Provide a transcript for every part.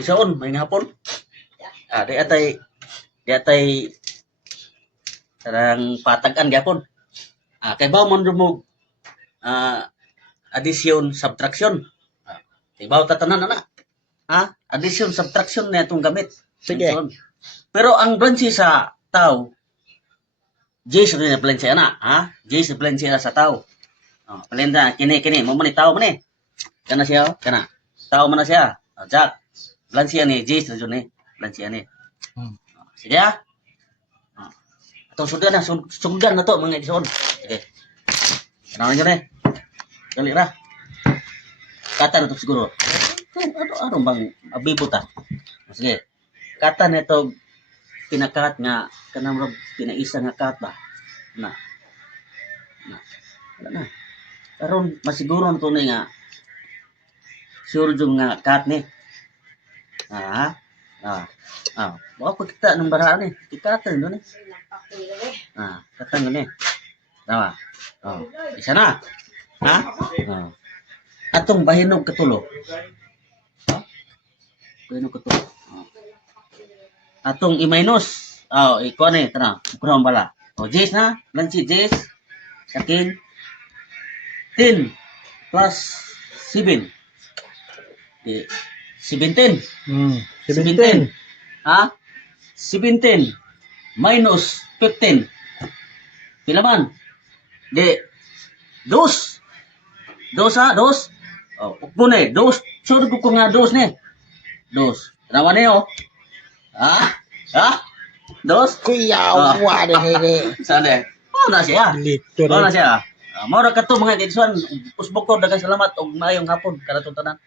Isaon, may hapon. Di atay sarang patagan gyapon. Kay ba man mo addition, subtraction. Ibaw tatanan na. Addition, subtraction na itong gamit. Sige. Pero ang branch sa tao, J sa rin branch na, J sa branch sa tao. Palenda, kini, mo man tao man eh. Kana siya, kana. Tao man na siya. Jack, branch ni J sa rin branch ni. Sige Atong sudan na to mga edison. Sige. Kanawan nyo na Dali ra. Kata na to siguro. Ano bang abibo ta? Sige. Kata na ito pinakat nga kanang pinaisa nga kat ba? Wala na. Karon masiguro to ni nga sure jung nga kat ni. Baka kita nung baraan ni. Ikatan doon eh. Katan doon eh. Tama. Isa na. Atong bahinog katulo. Bahinog katulo. Atong i-minus. Ikaw na eh. Tara. Kurang bala. J's na. Lansi J's. Sakin. 10 plus 7. 17. 17. 17 minus 15. Pila man? Di. Dos. Dos. Ukbo na eh. Dos. Sure ko nga dos na eh. Dos. Raman eh oh. Dos. Kuya, wala nini. Sana eh. Na siya. Lito Na na. siya. Maura ka to mga kaibigan. Usbok ko. Dagang salamat. O mayong hapon. Karatong tanan.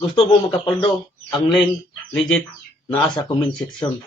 Gusto mo makapaldo. Ang link legit na sa comment section.